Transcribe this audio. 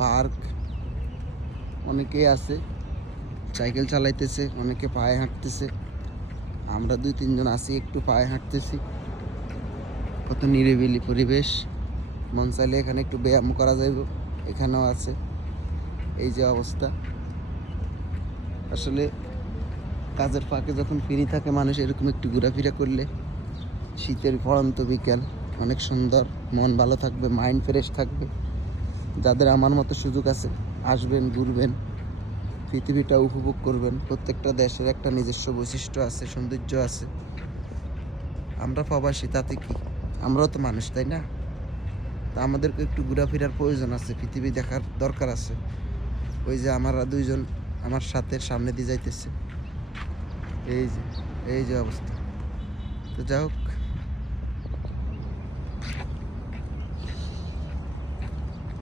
Park, অনেকেই আছে cycle চালাইতেছে, অনেকে পায়ে হাঁটতেছে। আমরা 2-3 জন আছি একটু পায়ে হাঁটতেছি। কত নিরিবিলি পরিবেশ, মন চাইলে এখানে একটু ব্যায়াম করা যাইব, এখানেও আছে। এই যে অবস্থা, আসলে কাজের ফাঁকে যখন ফ্রি থাকে মানুষ এরকম একটু ঘোরাফেরা করলে, শীতের পড়ন্ত বিকেল অনেক সুন্দর, মন ভালো থাকবে, মাইন্ড ফ্রেশ থাকবে। যাদের আমার মতো সুযোগ আছে আসবেন, ঘুরবেন, পৃথিবীটা উপভোগ করবেন। প্রত্যেকটা দেশের একটা নিজস্ব বৈশিষ্ট্য আছে, সৌন্দর্য আছে। আমরা প্রবাসী, তাতে কি, আমরাও তো মানুষ, তাই না? তা আমাদেরকে একটু ঘোরাফেরার প্রয়োজন আছে, পৃথিবী দেখার দরকার আছে। ওই যে আমরা 2 জন আমার সাথে সামনে দিয়ে যাইতেছে, এই যে অবস্থা। তো যাই হোক,